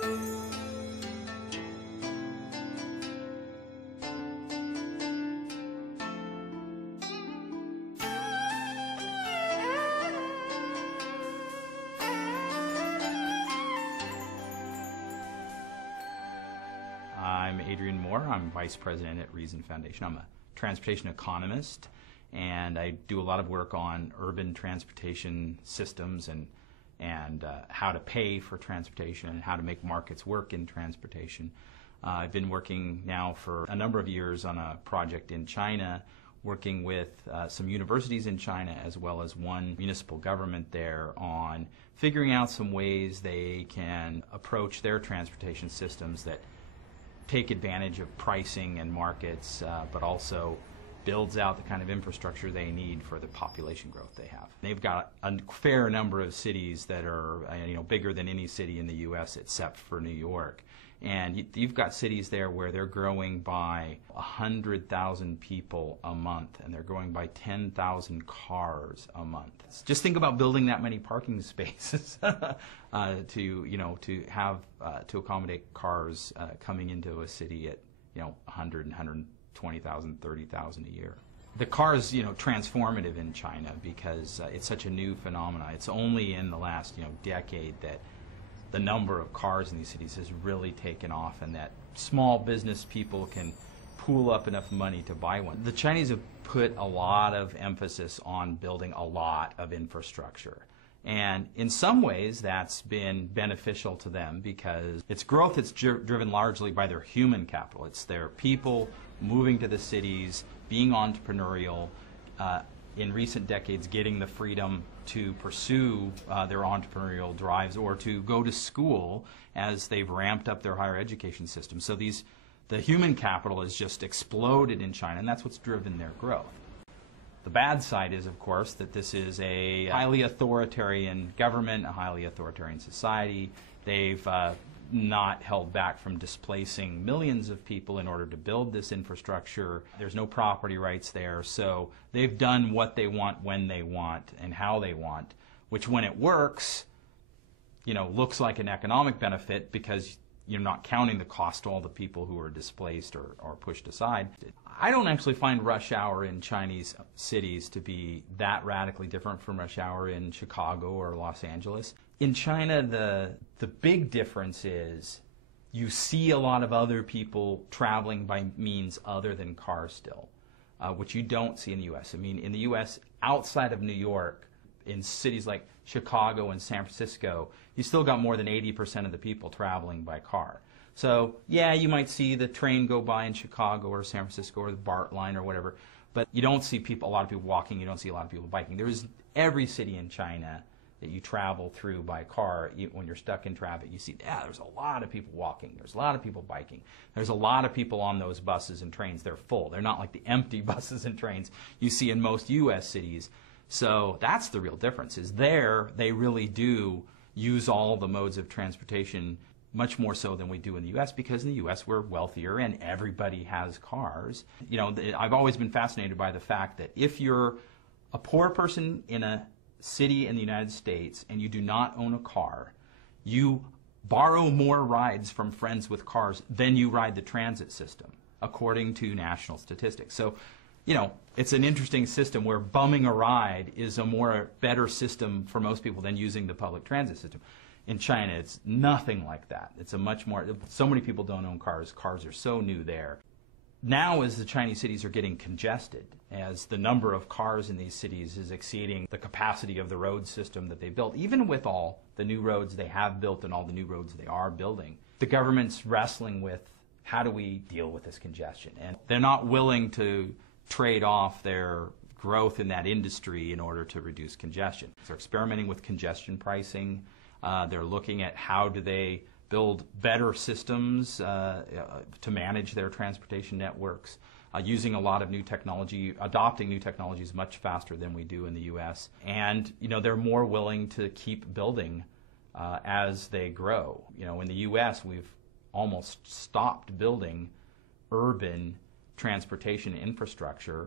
I'm Adrian Moore. I'm Vice President at Reason Foundation. I'm a transportation economist, and I do a lot of work on urban transportation systems and how to pay for transportation and how to make markets work in transportation. I've been working now for a number of years on a project in China, working with some universities in China as well as one municipal government there on figuring out some ways they can approach their transportation systems that take advantage of pricing and markets, but also builds out the kind of infrastructure they need for the population growth they have. They've got a fair number of cities that are bigger than any city in the U.S. except for New York. And you've got cities there where they're growing by 100,000 people a month, and they're growing by 10,000 cars a month. Just think about building that many parking spaces to accommodate cars coming into a city at 100, 120,000, 30,000 a year. The car is transformative in China because it's such a new phenomenon. It's only in the last decade that the number of cars in these cities has really taken off, and that small business people can pool up enough money to buy one. The Chinese have put a lot of emphasis on building a lot of infrastructure. And in some ways that's been beneficial to them because its growth is driven largely by their human capital. It's their people moving to the cities, being entrepreneurial, in recent decades getting the freedom to pursue their entrepreneurial drives or to go to school as they've ramped up their higher education system. So the human capital has just exploded in China, and that's what's driven their growth. The bad side is, of course, that this is a highly authoritarian government, a highly authoritarian society. They've not held back from displacing millions of people in order to build this infrastructure. There's no property rights there, so they've done what they want when they want and how they want, which when it works, looks like an economic benefit because you're not counting the cost to all the people who are displaced or pushed aside. I don't actually find rush hour in Chinese cities to be that radically different from rush hour in Chicago or Los Angeles. In China, the big difference is you see a lot of other people traveling by means other than cars still, which you don't see in the U.S. I mean, in the U.S., outside of New York, in cities like Chicago and San Francisco, you still got more than 80% of the people traveling by car. So, yeah, you might see the train go by in Chicago or San Francisco or the BART line or whatever, but you don't see a lot of people walking, you don't see a lot of people biking. There's every city in China that you travel through by car, when you're stuck in traffic, you see, there's a lot of people walking, there's a lot of people biking, there's a lot of people on those buses and trains. They're full. They're not like the empty buses and trains you see in most U.S. cities. So that's the real difference, is there they really do use all the modes of transportation much more so than we do in the U.S. because in the U.S. we're wealthier and everybody has cars. I've always been fascinated by the fact that if you're a poor person in a city in the United States and you do not own a car, you borrow more rides from friends with cars than you ride the transit system, according to national statistics. So, it's an interesting system where bumming a ride is a better system for most people than using the public transit system. In China, it's nothing like that. It's so many people don't own cars. Cars are so new there. Now, as the Chinese cities are getting congested, as the number of cars in these cities is exceeding the capacity of the road system that they built, even with all the new roads they have built and all the new roads they are building, the government's wrestling with how do we deal with this congestion? And they're not willing to trade off their growth in that industry in order to reduce congestion. They're experimenting with congestion pricing. They're looking at how do they build better systems to manage their transportation networks, using a lot of new technology, adopting new technologies much faster than we do in the U.S. And they're more willing to keep building as they grow. In the U.S. we've almost stopped building urban transportation infrastructure.